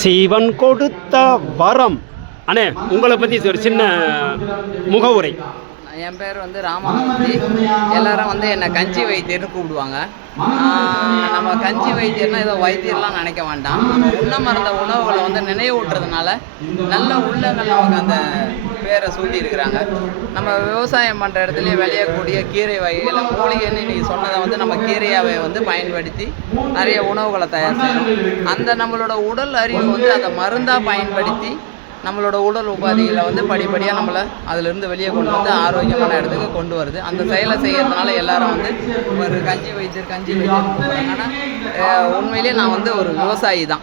சிவன் கொடுத்த வரம். அண்ணே, உங்களை பற்றி ஒரு சின்ன முகவுரை. என் பேர் வந்து ராமமூர்த்தி. எல்லாரும் வந்து என்னை கஞ்சி வைத்தியர்னு கூப்பிடுவாங்க. நம்ம கஞ்சி வைத்தியர்னால் ஏதோ வைத்தியர்லாம் நினைக்க வேண்டாம். நம்ம உண்ண மறந்த உணவுகளை வந்து நினைவூட்டுறதுனால நல்ல உள்ளங்கள் நமக்கு அந்த பேரை சூட்டி இருக்கிறாங்க. நம்ம விவசாயம் பண்ணுற இடத்துலையே விளையக்கூடிய கீரை வகைகளை மூலிகைன்னு இன்றைக்கி சொன்னதை வந்து நம்ம கீரையாவை வந்து பயன்படுத்தி நிறைய உணவுகளை தயார் செய்யணும். அந்த நம்மளோட உடல் அறிவு வந்து அதை மருந்தாக பயன்படுத்தி நம்மளோட உடல் உபாதிகளை வந்து படிப்படியாக நம்மளை அதிலிருந்து வெளியே கொண்டு வந்து ஆரோக்கியமான இடத்துக்கு கொண்டு வருது. அந்த செயலை செய்யறதுனால எல்லாரும் வந்து ஒரு கஞ்சி வைத்தியர் கூப்பிட்றாங்க. ஆனால் உண்மையிலேயே நான் வந்து ஒரு விவசாயி தான்.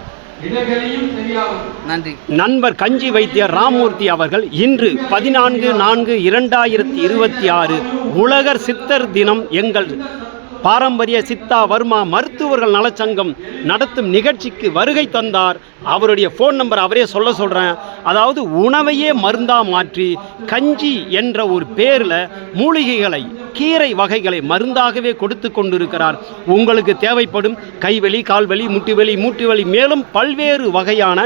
நன்றி. நண்பர் கஞ்சி வைத்தியர் ராமமூர்த்தி அவர்கள் இன்று 14/4/2026 உலகர் சித்தர் தினம் எங்கள் பாரம்பரிய சித்தா வர்மா மருத்துவர்கள் நலச்சங்கம் நடத்தும் நிகழ்ச்சிக்கு வருகை தந்தார். அவருடைய ஃபோன் நம்பர் அவரே சொல்கிறேன். அதாவது உணவையே மருந்தாக மாற்றி கஞ்சி என்ற ஒரு பேரில் மூலிகைகளை கீரை வகைகளை மருந்தாகவே கொடுத்து கொண்டிருக்கிறார். உங்களுக்கு தேவைப்படும் கைவலி, கால்வலி, மூட்டு வலி மேலும் பல்வேறு வகையான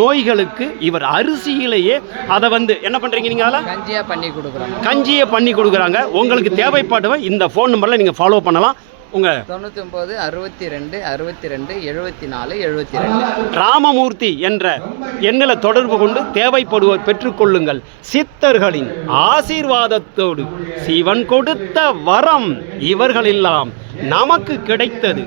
நோய்களுக்கு இவர் அரிசியிலேயே அதை வந்து என்ன பண்ணுறீங்க, நீங்கள் அதில் கஞ்சியை பண்ணி கொடுக்குறாங்க. உங்களுக்கு தேவைப்படுவ இந்த ஃபோன் நம்பரில் நீங்கள் ஃபாலோ பண்ணலாம். உங்கள் 99 62 62 74 72 ராமமூர்த்தி என்ற எண்ணில் தொடர்பு கொண்டு தேவைப்படுவோர் பெற்றுக்கொள்ளுங்கள். சித்தர்களின் ஆசீர்வாதத்தோடு சிவன் கொடுத்த வரம் இவர்களெல்லாம் நமக்கு கிடைத்தது.